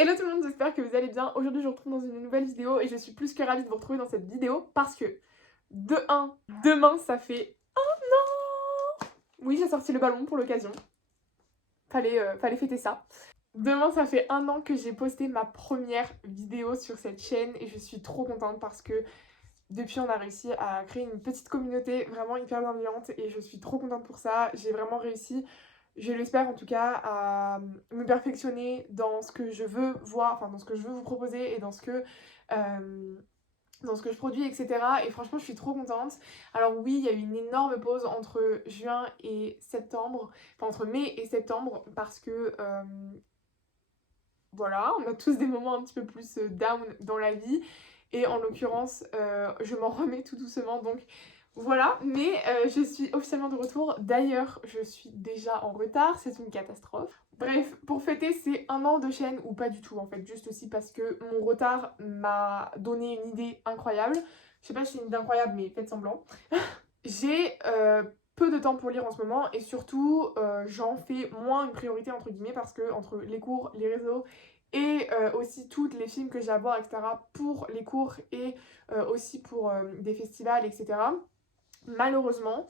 Hello tout le monde, j'espère que vous allez bien. Aujourd'hui je vous retrouve dans une nouvelle vidéo et je suis plus que ravie de vous retrouver dans cette vidéo parce que, de 1, demain ça fait un an. Oui, j'ai sorti le ballon pour l'occasion. Fallait fêter ça. Demain ça fait un an que j'ai posté ma première vidéo sur cette chaîne et je suis trop contente parce que depuis on a réussi à créer une petite communauté vraiment hyper bienveillante et je suis trop contente pour ça. J'ai vraiment réussi, je l'espère en tout cas, à me perfectionner dans ce que je veux voir, enfin dans ce que je veux vous proposer et dans ce que je produis, etc. Et franchement, je suis trop contente. Alors oui, il y a eu une énorme pause entre juin et septembre, enfin entre mai et septembre, parce que voilà, on a tous des moments un petit peu plus down dans la vie. Et en l'occurrence, je m'en remets tout doucement, donc voilà. Mais je suis officiellement de retour. D'ailleurs, je suis déjà en retard, c'est une catastrophe. Bref, pour fêter ces un an de chaîne, ou pas du tout en fait, juste aussi parce que mon retard m'a donné une idée incroyable. Je sais pas si c'est une idée incroyable, mais faites semblant. J'ai peu de temps pour lire en ce moment et surtout j'en fais moins une priorité entre guillemets parce que entre les cours, les réseaux et aussi toutes les films que j'ai à voir, etc. pour les cours et aussi pour des festivals, etc. Malheureusement,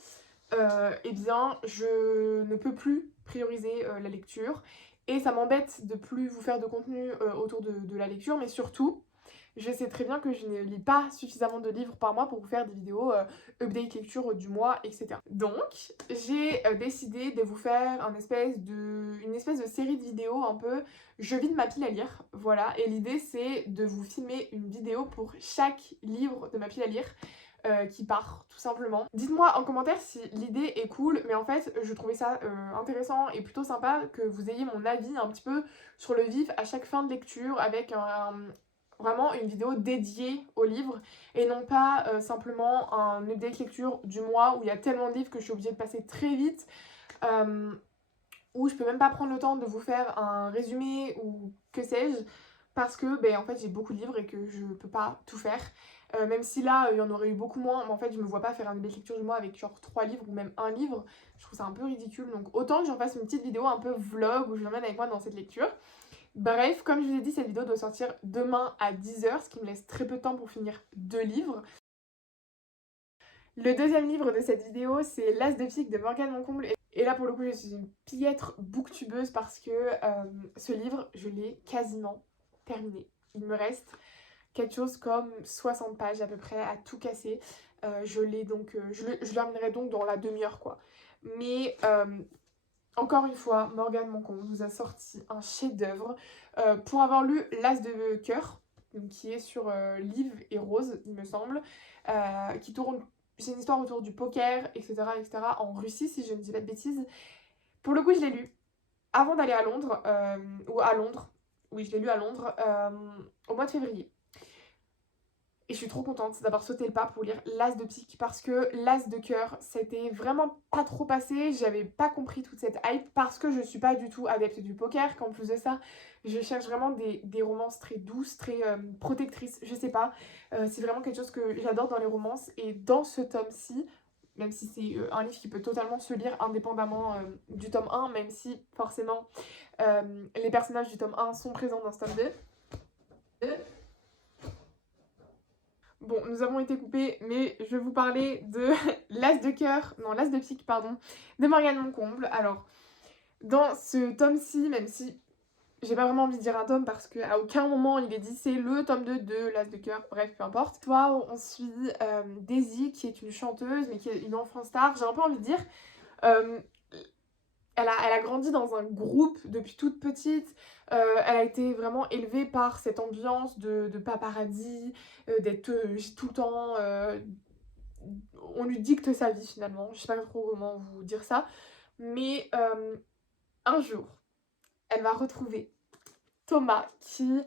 eh bien je ne peux plus prioriser la lecture et ça m'embête de plus vous faire de contenu autour de la lecture, mais surtout je sais très bien que je ne lis pas suffisamment de livres par mois pour vous faire des vidéos update lecture du mois, etc. Donc, j'ai décidé de vous faire une espèce de série de vidéos un peu je vide ma pile à lire, voilà. Et l'idée c'est de vous filmer une vidéo pour chaque livre de ma pile à lire. Qui part tout simplement. Dites-moi en commentaire si l'idée est cool, mais en fait je trouvais ça intéressant et plutôt sympa que vous ayez mon avis un petit peu sur le vif à chaque fin de lecture avec vraiment une vidéo dédiée au livre et non pas simplement un update lecture du mois où il y a tellement de livres que je suis obligée de passer très vite, où je peux même pas prendre le temps de vous faire un résumé ou que sais-je parce que en fait j'ai beaucoup de livres et que je peux pas tout faire. Même si là il y en aurait eu beaucoup moins, mais en fait je me vois pas faire un update lecture du mois avec genre 3 livres ou même un livre, je trouve ça un peu ridicule, donc autant que j'en fasse une petite vidéo un peu vlog où je l'emmène avec moi dans cette lecture. Bref, comme je vous ai dit, cette vidéo doit sortir demain à 10h, ce qui me laisse très peu de temps pour finir 2 livres. Le deuxième livre de cette vidéo, c'est L'As de pique de Morgane Moncomble. Et là, pour le coup, je suis une piètre booktubeuse parce que ce livre, je l'ai quasiment terminé. Il me reste quelque chose comme 60 pages à peu près à tout casser. Je le terminerai donc dans la demi-heure, quoi. Mais encore une fois, Morgane Moncomble nous a sorti un chef-d'œuvre. Pour avoir lu L'As de cœur, qui est sur Liv et Rose, il me semble, qui tourne. C'est une histoire autour du poker, etc., etc., en Russie, si je ne dis pas de bêtises. Pour le coup, je l'ai lu avant d'aller à Londres, ou à Londres. Oui, je l'ai lu à Londres, au mois de février. Et je suis trop contente d'avoir sauté le pas pour lire L'As de pique parce que L'As de cœur, c'était vraiment pas trop passé. J'avais pas compris toute cette hype parce que je suis pas du tout adepte du poker. Qu'en plus de ça, je cherche vraiment des romances très douces, très protectrices. Je sais pas, c'est vraiment quelque chose que j'adore dans les romances. Et dans ce tome-ci, même si c'est un livre qui peut totalement se lire indépendamment du tome 1, même si forcément les personnages du tome 1 sont présents dans ce tome 2. Bon, nous avons été coupés, mais je vais vous parler de L'As de cœur, non, L'As de pique, pardon, de Morgane Moncomble. Alors, dans ce tome-ci, même si j'ai pas vraiment envie de dire un tome parce qu'à aucun moment il est dit c'est le tome 2 de L'As de cœur, bref, peu importe. Toi, on suit Daisy, qui est une chanteuse, mais qui est une enfant star. J'ai un peu envie de dire, euh, elle a grandi dans un groupe depuis toute petite. Elle a été vraiment élevée par cette ambiance de paparazzi, d'être tout le temps. On lui dicte sa vie finalement. Je sais pas trop comment vous dire ça. Mais un jour, elle va retrouver Thomas qui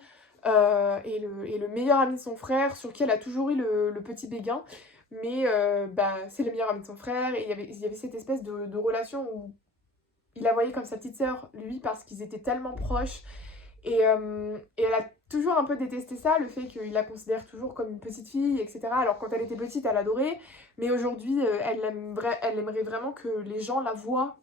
est le meilleur ami de son frère, sur qui elle a toujours eu le petit béguin. Mais c'est le meilleur ami de son frère. Et il y avait cette espèce de relation où il la voyait comme sa petite sœur, lui, parce qu'ils étaient tellement proches. Et elle a toujours un peu détesté ça, le fait qu'il la considère toujours comme une petite fille, etc. Alors quand elle était petite, elle adorait, mais aujourd'hui, elle aimerait vraiment que les gens la voient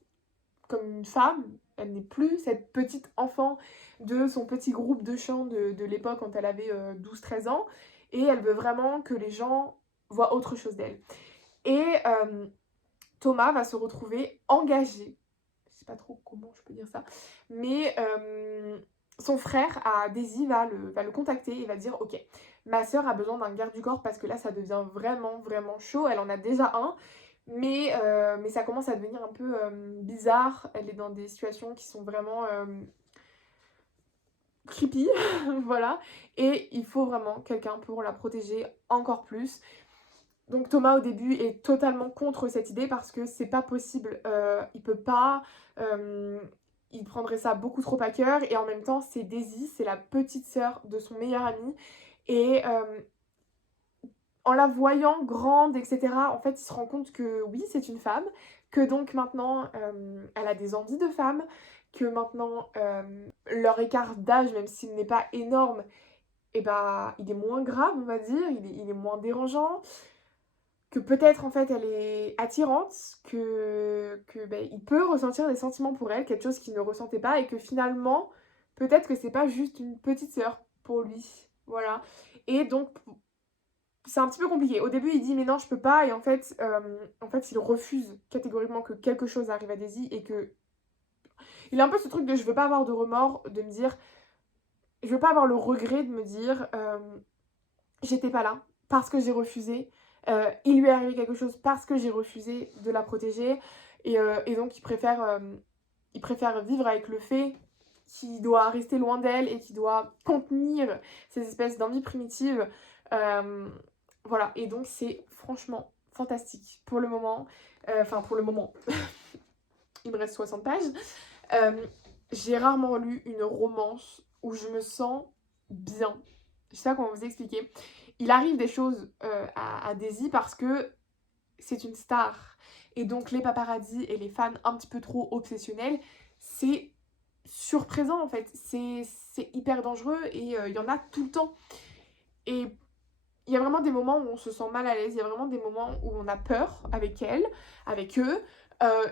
comme une femme, Elle n'est plus cette petite enfant de son petit groupe de chant de l'époque quand elle avait 12-13 ans. Et elle veut vraiment que les gens voient autre chose d'elle. Et Thomas va se retrouver engagé. Je sais pas trop comment je peux dire ça. Mais son frère, à Daisy, va le contacter et va dire « Ok, ma sœur a besoin d'un garde du corps parce que là, ça devient vraiment, vraiment chaud. Elle en a déjà un. Mais ça commence à devenir un peu bizarre. Elle est dans des situations qui sont vraiment creepy, voilà. Et il faut vraiment quelqu'un pour la protéger encore plus. » Donc Thomas au début est totalement contre cette idée parce que c'est pas possible, il peut pas, il prendrait ça beaucoup trop à cœur et en même temps c'est Daisy, c'est la petite sœur de son meilleur ami et en la voyant grande etc. en fait il se rend compte que oui c'est une femme, que donc maintenant elle a des envies de femme, que maintenant leur écart d'âge même s'il n'est pas énorme, et bah il est moins grave on va dire, il est moins dérangeant. Que peut-être en fait elle est attirante, que ben, il peut ressentir des sentiments pour elle, quelque chose qu'il ne ressentait pas, et que finalement peut-être que c'est pas juste une petite sœur pour lui, voilà. Et donc c'est un petit peu compliqué. Au début il dit mais non je peux pas, et en fait il refuse catégoriquement que quelque chose arrive à Daisy, et que il a un peu ce truc de je veux pas avoir de remords, de me dire je veux pas avoir le regret de me dire j'étais pas là parce que j'ai refusé. Il lui est arrivé quelque chose parce que j'ai refusé de la protéger. Et donc il préfère vivre avec le fait qu'il doit rester loin d'elle et qu'il doit contenir ces espèces d'envies primitives. Voilà, et donc c'est franchement fantastique pour le moment. Enfin, pour le moment, il me reste 60 pages. J'ai rarement lu une romance où je me sens bien. Je sais pas comment vous expliquer. Il arrive des choses à Daisy parce que c'est une star. Et donc les paparazzis et les fans un petit peu trop obsessionnels, c'est surprésent en fait. C'est hyper dangereux et il y en a tout le temps. Et il y a vraiment des moments où on se sent mal à l'aise, il y a vraiment des moments où on a peur avec elle, avec eux.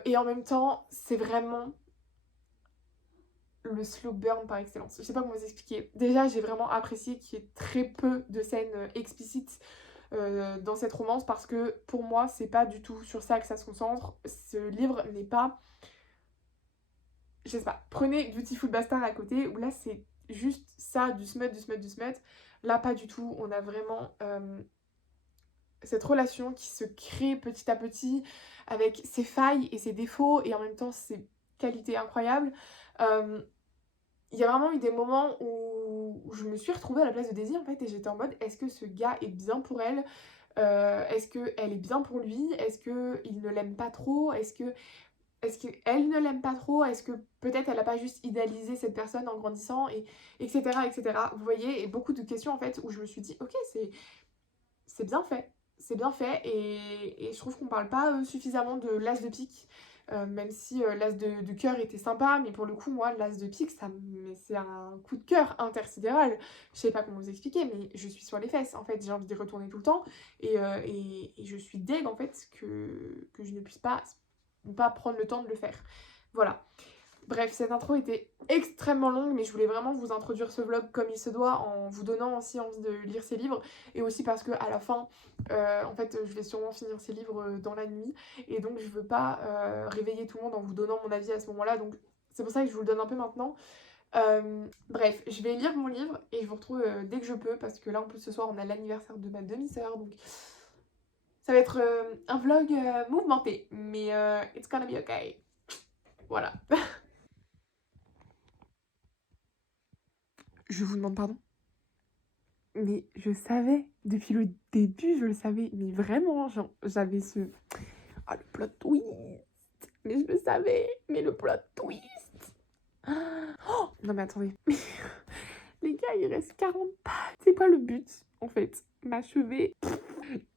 Et en même temps, c'est vraiment le slow burn par excellence. Je sais pas comment vous expliquer. Déjà, j'ai vraiment apprécié qu'il y ait très peu de scènes explicites dans cette romance parce que pour moi, c'est pas du tout sur ça que ça se concentre. Ce livre n'est pas. Je sais pas. Prenez Beautiful Bastard à côté où là, c'est juste ça, du smut, du smut, du smut. Là, pas du tout. On a vraiment cette relation qui se crée petit à petit avec ses failles et ses défauts et en même temps ses qualités incroyables. Il y a vraiment eu des moments où je me suis retrouvée à la place de Daisy en fait et j'étais en mode est-ce que ce gars est bien pour elle, est-ce qu'elle est bien pour lui, est-ce qu'il ne l'aime pas trop, est-ce qu'elle ne l'aime pas trop, est-ce que peut-être elle n'a pas juste idéalisé cette personne en grandissant, et etc etc. Vous voyez, et beaucoup de questions en fait où je me suis dit ok c'est bien fait, c'est bien fait, et je trouve qu'on parle pas suffisamment de l'as de pique, même si l'as de cœur était sympa, mais pour le coup moi l'as de pique c'est un coup de cœur intersidéral. Je sais pas comment vous expliquer, mais je suis sur les fesses en fait, j'ai envie d'y retourner tout le temps, et je suis deg en fait que je ne puisse pas prendre le temps de le faire. Voilà. Bref, cette intro était extrêmement longue, mais je voulais vraiment vous introduire ce vlog comme il se doit, en vous donnant aussi envie de lire ces livres, et aussi parce que à la fin, en fait, je vais sûrement finir ces livres dans la nuit, et donc je veux pas réveiller tout le monde en vous donnant mon avis à ce moment-là, donc c'est pour ça que je vous le donne un peu maintenant. Bref, je vais lire mon livre, et je vous retrouve dès que je peux, parce que là, en plus, ce soir, on a l'anniversaire de ma demi-sœur, donc ça va être un vlog mouvementé, mais it's gonna be okay. Voilà. Je vous demande pardon. Mais je savais, depuis le début, je le savais. Mais vraiment, genre, j'avais ce... Ah, le plot twist. Mais je le savais. Mais le plot twist. Oh non mais attendez. Les gars, il reste 40 pages. C'est quoi le but, en fait? M'achever.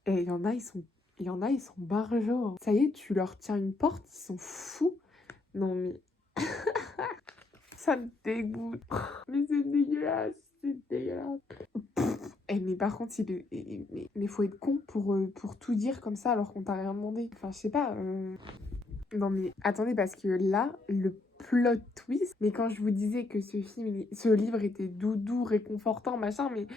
Et il y en a, ils sont barjots. Ça y est, tu leur tiens une porte, ils sont fous. Non mais... Ça me dégoûte. Mais c'est dégueulasse. C'est dégueulasse. Mais par contre, mais faut être con pour tout dire comme ça alors qu'on t'a rien demandé. Enfin, je sais pas. Non mais attendez, parce que là, le plot twist, mais quand je vous disais que ce livre était doudou, réconfortant, machin, mais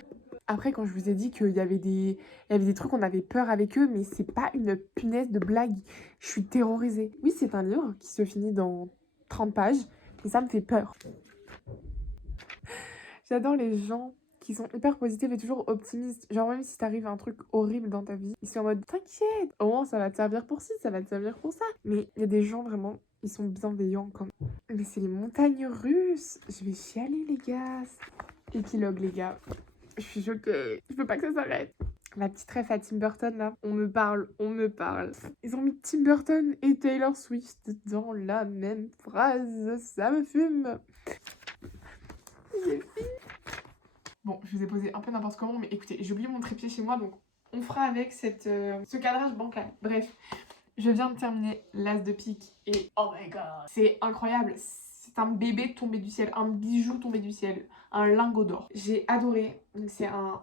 après quand je vous ai dit qu'il il y avait des trucs, on avait peur avec eux, mais c'est pas une punaise de blague, je suis terrorisée. Oui, c'est un livre qui se finit dans 30 pages, et ça me fait peur. J'adore les gens qui sont hyper positifs et toujours optimistes. Genre, même si t'arrive un truc horrible dans ta vie, ils sont en mode t'inquiète, au moins ça va te servir pour ci, ça va te servir pour ça. Mais il y a des gens vraiment, ils sont bienveillants comme. Mais c'est les montagnes russes. Je vais chialer, les gars. Épilogue, les gars. Je suis choquée. Je veux pas que ça s'arrête. La petite ref à Tim Burton, là, on me parle, on me parle. Ils ont mis Tim Burton et Taylor Swift dans la même phrase. Ça me fume. J'ai fini. Bon, je vous ai posé un peu n'importe comment, mais écoutez, j'ai oublié mon trépied chez moi, donc on fera avec ce cadrage bancal. Bref, je viens de terminer l'as de pique et oh my god, c'est incroyable. C'est un bébé tombé du ciel, un bijou tombé du ciel, un lingot d'or. J'ai adoré, donc c'est un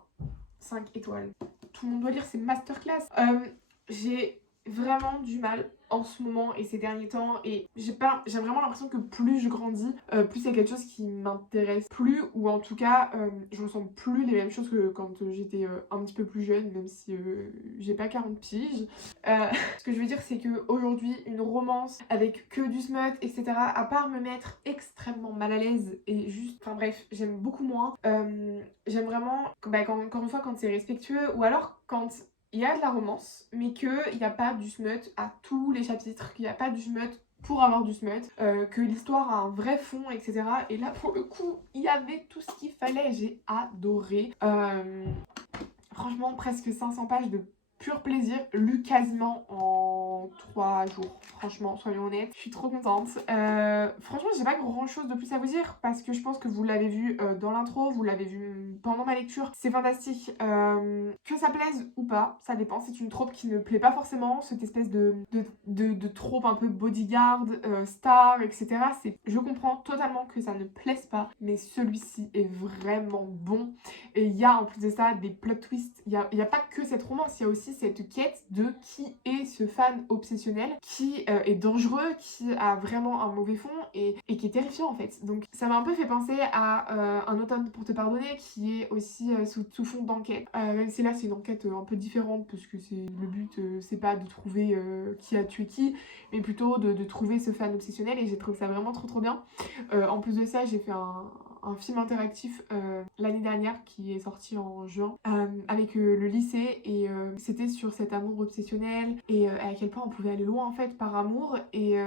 5 étoiles. Tout le monde doit lire, c'est masterclass. J'ai vraiment du mal en ce moment et ces derniers temps, et j'ai vraiment l'impression que plus je grandis, plus c'est quelque chose qui m'intéresse plus, ou en tout cas je ressens plus les mêmes choses que quand j'étais un petit peu plus jeune, même si j'ai pas 40 piges. Ce que je veux dire, c'est que aujourd'hui, une romance avec que du smut, etc., à part me mettre extrêmement mal à l'aise et juste, enfin bref, j'aime beaucoup moins. J'aime vraiment, encore une fois, quand c'est respectueux, ou alors quand il y a de la romance, mais qu'il n'y a pas du smut à tous les chapitres, qu'il n'y a pas du smut pour avoir du smut, que l'histoire a un vrai fond, etc. Et là, pour le coup, il y avait tout ce qu'il fallait. J'ai adoré. Franchement, presque 500 pages de pur plaisir, lu quasiment en 3 jours. Franchement, soyons honnêtes, je suis trop contente. Franchement, j'ai pas grand chose de plus à vous dire parce que je pense que vous l'avez vu dans l'intro, vous l'avez vu pendant ma lecture. C'est fantastique. Que ça plaise ou pas, ça dépend. C'est une trope qui ne plaît pas forcément, cette espèce de trope un peu bodyguard, star, etc. Je comprends totalement que ça ne plaise pas, mais celui-ci est vraiment bon. Et il y a en plus de ça des plot twists. Il y a pas que cette romance, il y a aussi cette quête de qui est ce fan obsessionnel, qui est dangereux, qui a vraiment un mauvais fond et qui est terrifiant en fait. Donc ça m'a un peu fait penser à Un automne pour te pardonner, qui est aussi sous fond d'enquête. Même si là c'est une enquête un peu différente, parce que le but c'est pas de trouver qui a tué qui, mais plutôt de trouver ce fan obsessionnel, et j'ai trouvé ça vraiment trop bien. En plus de ça, j'ai fait un film interactif l'année dernière qui est sorti en juin avec le lycée, et c'était sur cet amour obsessionnel et à quel point on pouvait aller loin en fait par amour, et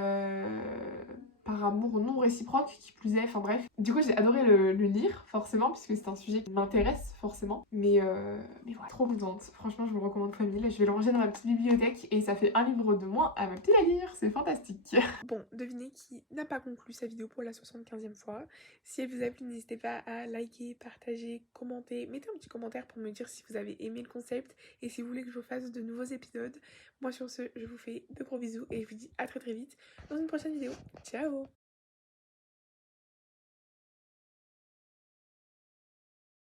par amour non réciproque qui plus est, enfin bref. Du coup j'ai adoré le lire forcément puisque c'est un sujet qui m'intéresse forcément, mais voilà, trop contente. Franchement je vous le recommande très mille, je vais le ranger dans ma petite bibliothèque et ça fait un livre de moins à ma pile à lire, c'est fantastique. Bon, devinez qui n'a pas conclu sa vidéo pour la 75e fois. Si elle vous a plu, n'hésitez pas à liker, partager, commenter, mettez un petit commentaire pour me dire si vous avez aimé le concept et si vous voulez que je vous fasse de nouveaux épisodes. Moi sur ce, je vous fais de gros bisous et je vous dis à très vite dans une prochaine vidéo. Ciao!